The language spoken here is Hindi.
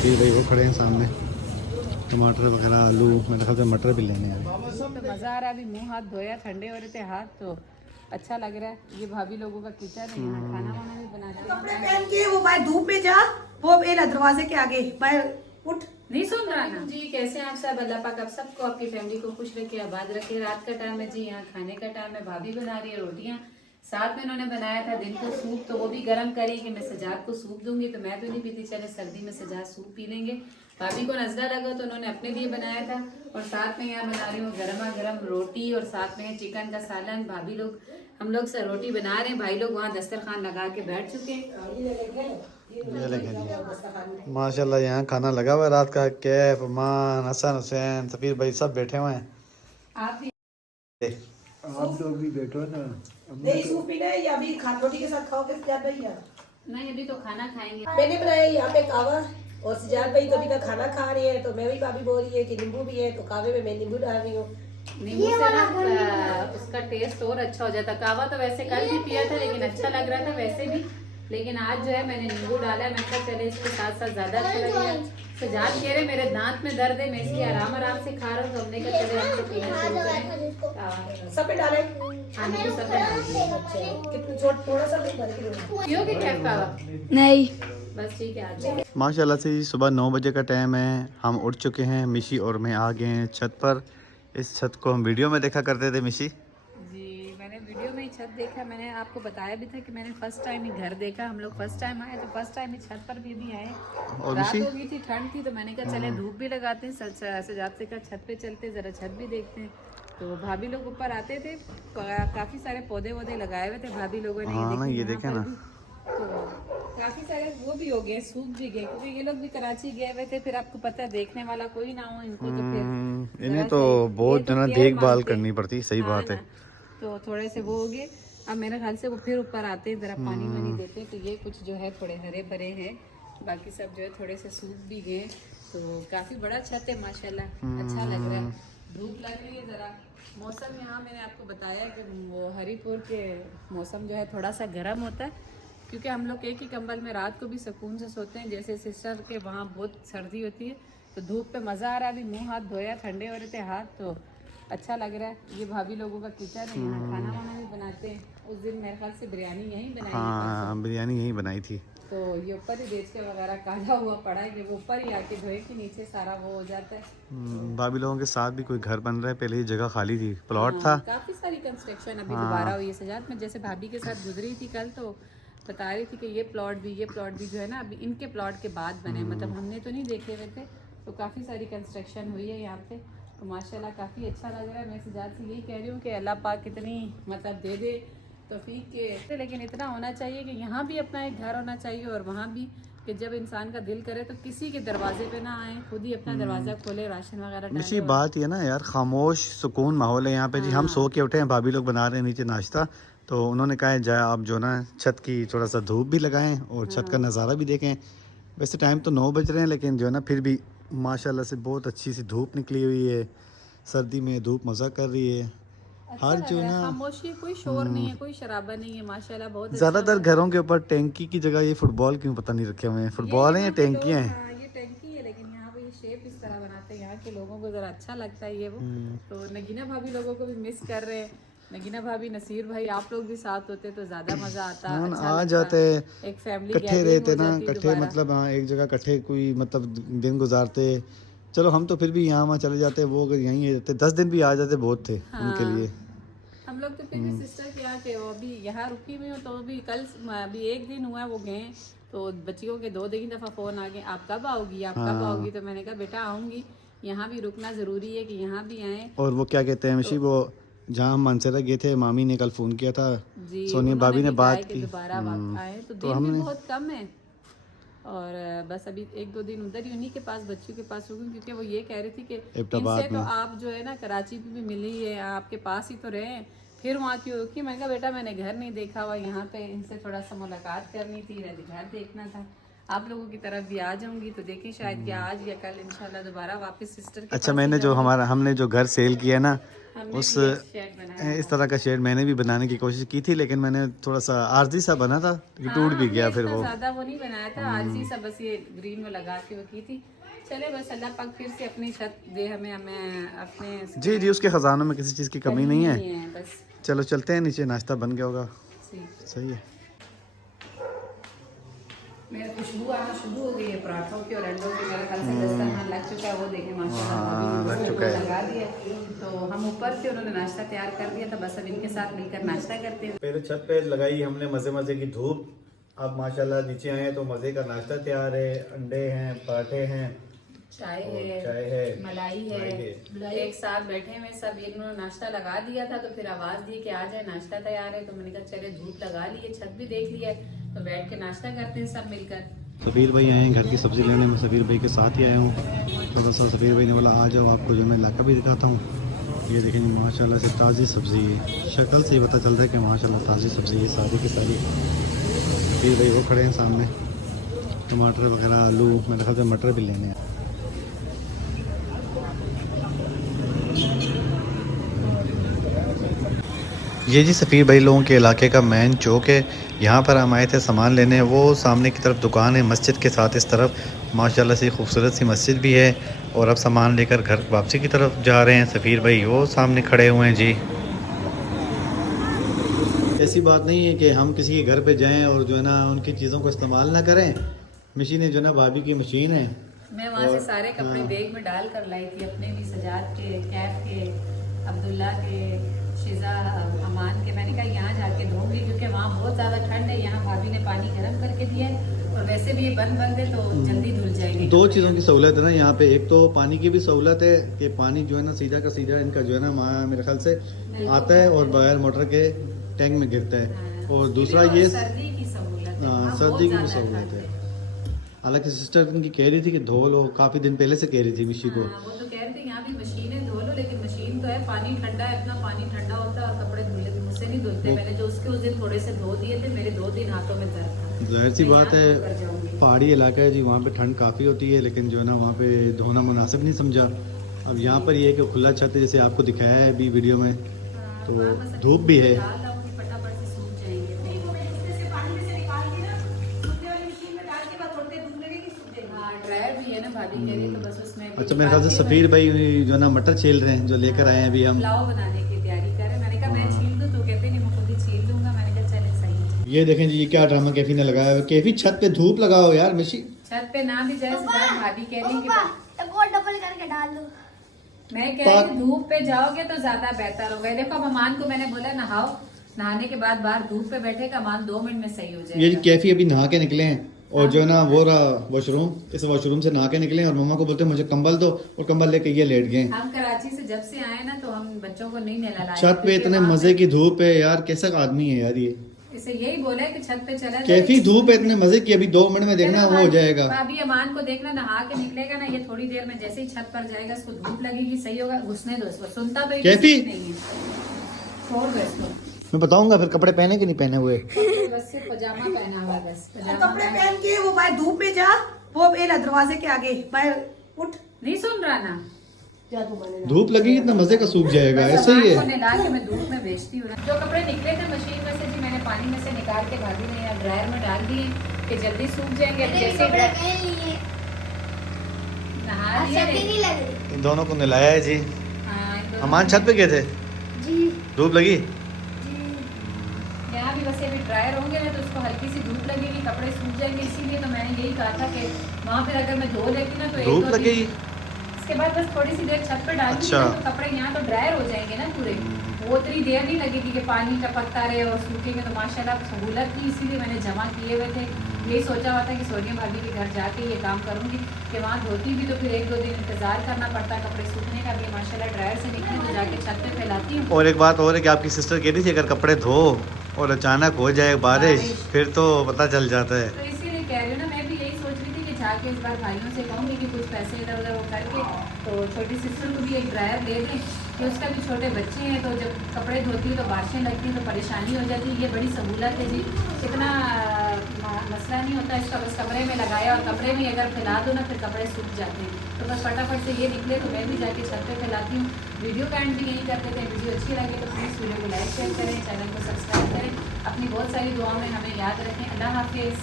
ये भाई वो खड़े हैं सामने, टमाटर वगैरह आलू, मेरे ख्याल से मटर भी लेने हैं। तो मज़ा आ रहा है। अभी मुंह हाथ धोया, ठंडे हो रहे थे हाथ, तो अच्छा लग रहा है। ये भाभी लोगों का किचन है, यहाँ खाना वाना भी बनाते हैं। कपड़े पहन के वो बाहर धूप में जा, वो मेरा दरवाजे के आगे बाहर उठ। नहीं सुन रहा ना जी। कैसे हैं आप सब? अल्लाह पाक आप सबको, आपकी फैमिली को खुश रखे, आबाद रखे। रात का टाइम है जी, यहाँ खाने का टाइम है। भाभी बना रही है रोटियाँ, साथ में उन्होंने बनाया था दिन को सूप, तो वो भी गर्म करी कि मैं सजाद को सूप दूंगी। तो मैं तो नहीं पीती, चले सर्दी में सजाद सूप पी लेंगे। भाभी को नजला लगा तो उन्होंने अपने लिए बनाया था, और साथ में यहाँ बना रही हूँ गर्मा गर्म रोटी, और साथ में चिकन का सालन। भाभी लोग, हम लोग से रोटी बना रहे हैं, भाई लोग वहाँ दस्तरखान लगा के बैठ चुके हैं। ये लेके जी माशाल्लाह, यहाँ खाना लगा हुआ है रात का। कैफ, मान, हसन, हुसैन, सफीर भाई सब बैठे हुए हैं। आप भी आप लोग भी बैठो ना। नहीं सूप पीना है या अभी रोटी के साथ खाओगे सजाद भाई? या नहीं, अभी तो खाना खाएंगे। मैंने बनाया यहाँ पे कावा, और सजाद भाई तो अभी तक खाना खा रहे हैं, तो मैं भी भाभी बोल रही है कि नींबू भी है, तो कावे में मैं नींबू डाल रही हूँ। नींबू से ना उसका टेस्ट और अच्छा हो जाता। कावा तो वैसे कल भी पिया था, लेकिन अच्छा लग रहा था वैसे भी, लेकिन आज जो है मैंने नींबू डाला है। मैं कहा चले इसके साथ साथ ज्यादा अच्छा लगेगा। सजाद कह रहे मेरे दांत में दर्द है, मैं इसलिए आराम आराम से खा रहा हूँ, तो हमने कहा चले हमको पीना शुरू करें। सब पे डाले हाँ, नींबू सब में डाल दिया। कितनी छोट, थोड़ा सा नहीं भर के पियोगे क्या कावा? नहीं। बस ठीक है, आज माशाल्लाह से जी सुबह 9 बजे का टाइम है, हम उठ चुके हैं। मिशी और मैं आ गए हैं छत पर। इस छत को हम वीडियो में देखा करते थे मिशी जी। मैंने वीडियो में ही छत देखा, मैंने आपको बताया भी था कि मैंने फर्स्ट टाइम ही घर देखा। हम लोग फर्स्ट टाइम आए, तो फर्स्ट टाइम ही छत पर भी आए। और रात मिशी हो गई थी, ठंड थी, तो मैंने कहा चले धूप भी लगाते हैं, सजाद से कहा छत पे चलते, जरा छत भी देखते हैं। तो भाभी लोग ऊपर आते थे, काफी सारे पौधे वौधे लगाए हुए थे भाभी लोगों ने। हाँ ना, ये यहाँ देखे पर ना। भी तो काफी सारे वो भी हो गए, सूख भी गए, क्योंकि ये लोग भी कराची गए हुए थे। फिर आपको पता है देखने वाला कोई ना हो इनको, तो फिर इन्हें जरा तो से बहुत ये तो जना care देखभाल मांगते हैं। करनी पड़ती, सही हाँ बात है। ना, तो थोड़े से वो हो गए। अब मेरे ख्याल से वो फिर ऊपर आते हैं, जरा पानी वानी देते हैं, तो ये कुछ जो है थोड़े हरे भरे हैं, बाकी सब जो है थोड़े से सूख भी गए। तो काफी बड़ा छत है माशाल्लाह, अच्छा लग रहा है। धूप लग रही है जरा। मौसम यहाँ मैंने आपको बताया कि वो हरिपुर के मौसम जो है थोड़ा सा गर्म होता है, क्योंकि हम लोग एक ही कंबल में रात को भी सुकून से सोते हैं। जैसे सिस्टर के वहाँ बहुत सर्दी होती है, तो धूप पे मज़ा आ रहा है। अभी मुंह हाथ धोया, ठंडे हो रहे थे हाथ, तो अच्छा लग रहा है। ये भाभी लोगों का किचन है, यहाँ खाना वाना भी बनाते हैं। उस दिन मेरे ख्याल से बिरयानी यहीं बनाई है हाँ, बिरयानी यहीं बनाई थी। तो ये ऊपर ही देचके वगैरह काला हुआ पड़ा है कि वो ऊपर ही आके धोए कि नीचे सारा वो हो जाता है। भाभी लोगों के साथ भी कोई घर बन रहा है, पहले ये जगह खाली थी, प्लॉट था। काफी सारी कंस्ट्रक्शन अभी दोबारा हुई है सजाद में। जैसे भाभी के साथ गुजरी थी कल, तो बता रही थी कि ये प्लॉट भी जो है ना अभी इनके प्लॉट के बाद बने, मतलब हमने तो नहीं देखे हुए थे। तो काफ़ी सारी कंस्ट्रक्शन हुई है यहाँ पे, तो माशाल्लाह काफ़ी अच्छा लग रहा है। मैं सजाद से यही कह रही हूँ कि अल्लाह पाक कितनी मतलब दे दे तौफीक के, लेकिन इतना होना चाहिए कि यहाँ भी अपना एक घर होना चाहिए, और वहाँ भी कि जब इंसान का दिल करे तो किसी के दरवाजे पे ना आए, खुद ही अपना दरवाज़ा खोले, राशन वगैरह मिशी डाले। बात ये ना यार, खामोश सुकून माहौल है यहाँ पे जी। हम सो के उठे हैं, भाभी लोग बना रहे हैं नीचे नाश्ता, तो उन्होंने कहा है जाए आप जो ना छत की थोड़ा सा धूप भी लगाएं और छत का नज़ारा भी देखें। वैसे टाइम तो 9 बज रहे हैं, लेकिन जो है ना फिर भी माशाल्लाह से बहुत अच्छी सी धूप निकली हुई है। सर्दी में धूप मज़ा कर रही है। अच्छा हर लग जो रहा है, ना खामोशी, कोई शोर नहीं है, कोई शराबा नहीं है, माशाल्लाह बहुत अच्छा ज़्यादातर लग रहा है। घरों के ऊपर टैंकी की जगह ये फुटबॉल क्यों पता नहीं रखे हुए हैं। फुटबॉल है या यहाँ के टैंकियाँ लोग, हैं? हाँ, ये टैंकी है, लेकिन यहाँ पे ये शेप इस तरह बनाते हैं, यहाँ के लोगों को ज़रा अच्छा लगता है ये वो। तो नगीना भाभी लोगों को भी मिस कर रहे हैं। नगीना भाभी, नसीर भाई, आप लोग भी साथ होते तो ज़्यादा मज़ा आता, हाँ, अच्छा आ लगता। जाते एक फैमिली इकट्ठे गैदरिंग रहते हो ना, जाती है इकट्ठे दोबारा। मतलब हाँ एक जगह इकट्ठे कोई मतलब दिन गुजारते। चलो हम तो फिर भी यहाँ वहाँ चले जाते, वो अगर यहीं रहते 10 दिन भी आ जाते बहुत थे उनके हाँ, लिए। हम लोग तो फिर भी सिस्टर के यहाँ के, वो अभी यहाँ रुकी हुई हूँ, तो अभी कल अभी एक दिन हुआ वो गए, तो बच्चियों के 2 दफ़ा फ़ोन आ गए, आप कब आओगी, आप कब आओगी? तो मैंने कहा बेटा आऊँगी, यहाँ भी रुकना ज़रूरी है कि यहाँ भी आएँ। और वो क्या कहते हैं मिशी, वो जहाँ हम मानसरा गए थे, मामी ने कल फ़ोन किया था, जी, सोनिया भाभी ने भी कहा है बात कि की। दोबारा आए, तो तो दिन भी हमने बहुत कम है, और बस अभी 1-2 दिन उधर ही उन्हीं के पास, बच्चियों के पास होगी, क्योंकि वो ये कह रही थी कि इनसे तो आप जो है ना कराची में भी मिली है, आपके पास ही तो रहे, फिर वहाँ क्यों कि मैंने कहा बेटा मैंने घर नहीं देखा हुआ, यहाँ पे इनसे थोड़ा सा मुलाकात करनी थी, घर देखना था। आप लोगों की तरफ भी आ जाऊंगी, तो देखें शायद कि आज या कल इंशाल्लाह दोबारा वापस सिस्टर के अच्छा, पास मैंने ही जो जाऊंगी। हमने जो घर सेल किया है ना, हमने उस भी एक शेड बनाया इस तरह का शेड मैंने भी बनाने की कोशिश की थी, लेकिन मैंने थोड़ा सा आर्जी सा बना था, ये टूट भी हमने गया फिर इतना वो। ज्यादा वो नहीं बनाया था, आरजी सा बस ये ग्रीन में लगा के वो की थी। चले बस अल्लाह पाक फिर से अपनी छत दे हमें हमें अपने जी जी, उसके खजानों में किसी चीज़ की कमी नहीं है। बस चलो चलते हैं नीचे, नाश्ता बन गया होगा। ठीक। सही है। मेरा खुशबू आना शुरू हो गई है पराठों की और अंडों की, मेरे ख्याल से दस्तरखान लग चुका है, वो देखें माशाल्लाह हाँ, भाभी ने लग उसको चुका है। लगा दिया। तो हम ऊपर थे, उन्होंने नाश्ता तैयार कर दिया था, बस अब इनके साथ मिलकर नाश्ता करते हैं। पहले छत पे लगाई हमने मज़े मज़े की धूप, अब माशाल्लाह नीचे आए तो मज़े का नाश्ता तैयार है, अंडे हैं, पराठे हैं, चाय चाय है, है, मलाई है, एक साथ बैठे हुए सब। इन्होंने नाश्ता लगा दिया था, तो फिर आवाज दी कि आ जाए नाश्ता तैयार है, तो मैंने कहा चले धूप लगा लिए, छत भी देख लिया, तो बैठ के नाश्ता करते हैं सब मिलकर। सबीर भाई आए हैं घर की सब्ज़ी लेने, मैं सबीर भाई के साथ ही आया हूँ। थोड़ा सा सबीर भाई ने बोला आ जाओ, आपको जो मैं इलाका भी दिखाता हूँ। ये देखेंगे माशाल्लाह से ताज़ी सब्ज़ी है, शक्ल से ही पता चल रहा है कि माशाल्लाह ताज़ी सब्ज़ी है सारी की सारी। सबीर भाई वो खड़े हैं सामने, टमाटर वगैरह, आलू, मेरे ख्याल से मटर भी लेने हैं। ये जी सफ़ीर भाई लोगों के इलाके का मेन चौक है, यहाँ पर हम आए थे सामान लेने। वो सामने की तरफ दुकान है मस्जिद के साथ, इस तरफ माशाल्लाह से खूबसूरत सी मस्जिद भी है। और अब सामान लेकर घर वापसी की तरफ जा रहे हैं। सफ़ीर भाई वो सामने खड़े हुए हैं जी। ऐसी बात नहीं है कि हम किसी के घर पे जाएं और जो है ना उनकी चीज़ों को इस्तेमाल ना करें। मशीन जो है ना भाभी की मशीन है। मैं वहाँ से सारे कपड़े बैग में डाल कर लाई थी, अपने भी, सजाद के, कैफ के, अब्दुल्ला के, शिजा, अमान के। मैंने कहा यहाँ जाके धोऊंगी क्योंकि वहाँ बहुत ज़्यादा ठंड है, यहाँ भाभी ने पानी गर्म करके दिया है और वैसे भी ये बंद है तो जल्दी धुल जाएंगे। दो चीज़ों की सहूलत है ना यहाँ पे, एक तो पानी की भी सहूलत है कि पानी जो है ना सीधा का सीधा इनका जो है ना मेरे ख्याल से आता है और बगैर मोटर के टैंक में गिरता है। और दूसरा ये सर्दी की सहूलत है, वहाँ सर्दी की बहुत भी ज़्यादा सहूलत ठंड है। हालांकि सिस्टर इनकी कह रही थी कि धो लो, काफ़ी दिन पहले से कह रही थी मिशी को। हाँ, वो तो कह रहे थे यहाँ भी मशीनें धो लो, लेकिन मशीन तो है, पानी ठंडा है, अपना पानी ठंडा होता है और कपड़े धुले तो मुझसे नहीं धुलते। मैंने जो उसके उस दिन थोड़े से धो दिए थे, मेरे 2-3 हाथों में दर्द था। जाहिर सी मैं बात यहाँ है, धोकर जाऊंगी। पहाड़ी इलाका है जी, वहाँ पे ठंड काफ़ी होती है, लेकिन जो है ना वहाँ पे धोना मुनासिब नहीं समझा। अब यहाँ पर ये है कि खुला छत है, जैसे आपको दिखाया है अभी वीडियो में, तो वहाँ बस अभी धूप भी है। डाल लाऊंगी, फटाफट से सूख जाएंगे। हाँ, ड्रायर भी है ना, भाभी कह रही है, तो बस उसमें अच्छा, मेरे ख्याल से सफ़ीर भाई जो है ना मटर छील रहे हैं, जो लेकर आए हैं अभी हम। पुलाव बनाने की तैयारी कर रहे हैं। मैंने कहा मैं छील दूँ, तो कहते नहीं मैं खुद ही छील दूंगा। मैंने कहा चले सही है। ये देखें जी, ये क्या ड्रामा कैफी ने लगाया है। कैफी छत पे धूप लगाओ यार मिशी। छत पे ना भी जाए, सिद्धार्थ भाभी कह रही कि वो डबल करके डाल दो। मैं कह रही थी धूप पे जाओगे तो ज्यादा बेहतर होगा। देखो अब अमान को मैंने बोला नहाओ, नहाने के बाद बाहर धूप पे बैठेगा, अमान 2 मिनट में सही हो ये जी जाएगा। कैफी अभी नहा के निकले हैं और जो है ना वो रहा वॉशरूम, इस वॉशरूम से नहा के निकले और मम्मा को बोलते हैं मुझे कंबल दो, और कंबल लेके ये लेट गए। हम कराची से जब से आए ना, तो हम बच्चों को नहीं नहलाए। छत पे इतने मजे की धूप है यार, कैसा आदमी है यार ये। इसे यही बोला है कि छत पे चला जाए। कैफी धूप है, इतने मजे की, अभी 2 मिनट में देखना वो हो जाएगा। भाभी अमान को देखना, नहा के निकलेगा ना, ये थोड़ी देर में जैसे ही छत पर जाएगा, इसको धूप लगेगी, सही होगा। घुसने दो इसको, सुनता तो कैफी? नहीं है, छोड़ दो इसको। मैं बताऊंगा फिर कपड़े पहने कि नहीं पहने हुए। बस सिर्फ पजामा पहना हुआ, बस पजामा कपड़े पहन के वो बाहर धूप में जा, वो दरवाजे के आगे बाहर उठ नहीं सुन रहा ना। जा तू बने धूप लगेगी इतना मजे का सूख जाएगा, ऐसे ही है। डाल के मैं धूप में बेचती हूँ। जो कपड़े निकले थे मशीन में से जी, मैंने पानी में से निकाल के भाभी ने ड्रायर में डाल दिए कि जल्दी सूख जाएंगे। अब जैसे कपड़े पहन लिए, नहा अब लिया सर्दी नहीं लग रही। इन दोनों को नहलाया है जी। हाँ, इन दोनों अमान छत पे गए थे, जी धूप लगी। जी। यहाँ भी वैसे अभी ड्रायर होंगे ना, तो उसको हल्की सी धूप लगेगी, कपड़े सूख जाएंगे। इसीलिए तो मैंने यही कहा था कि वहाँ फिर अगर मैं धो लेती ना तो धूप लगेगी। इसके बाद बस थोड़ी सी देर छत पर डालूंगी अच्छा। ना, तो कपड़े यहाँ तो ड्रायर हो जाएंगे ना पूरे। वो उतनी देर नहीं लगेगी कि पानी टपकता रहे और सूखेंगे। तो माशाल्लाह सहूलत थी, इसीलिए मैंने जमा किए हुए थे। यही सोचा हुआ था कि सोनिया भाभी के घर जाके ये काम करूंगी कि वहाँ धोती भी तो फिर 1-2 दिन इंतजार करना पड़ता है कपड़े सूखने का भी। माशाल्लाह ड्रायर से निकले तो जाके छत पे फैलाती हूँ। और एक बात और है कि आपकी सिस्टर कह रही थी अगर कपड़े धो और अचानक हो जाए बारिश, फिर तो पता चल जाता है। तो इसीलिए कह रही हूँ ना, मैं भी यही सोच रही थी कि जाके इस बार भाइयों से कहूँगी कि कुछ पैसे इधर उधर वो करके तो छोटी सिस्टर को भी एक ड्रायर दे दें कि उसका भी छोटे बच्चे हैं, तो जब कपड़े धोती है तो बारिशें लगती हैं तो परेशानी हो जाती है। ये बड़ी सहूलत है जी। इतना मसला नहीं होता इसका, बस कमरे में लगाया और कमरे में अगर फैला दो ना फिर कपड़े सूख जाते हैं। तो बस फटाफट से ये निकले तो मैं भी जाके छत पे फैलाती हूँ। वीडियो का एंड भी यही कर देते हैं। वीडियो अच्छी लगे तो प्लीज़ वीडियो को लाइक शेयर करें, चैनल को सब्सक्राइब करें। अपनी बहुत सारी दुआओं में हमें याद रखें। अल्लाह हाफिज़।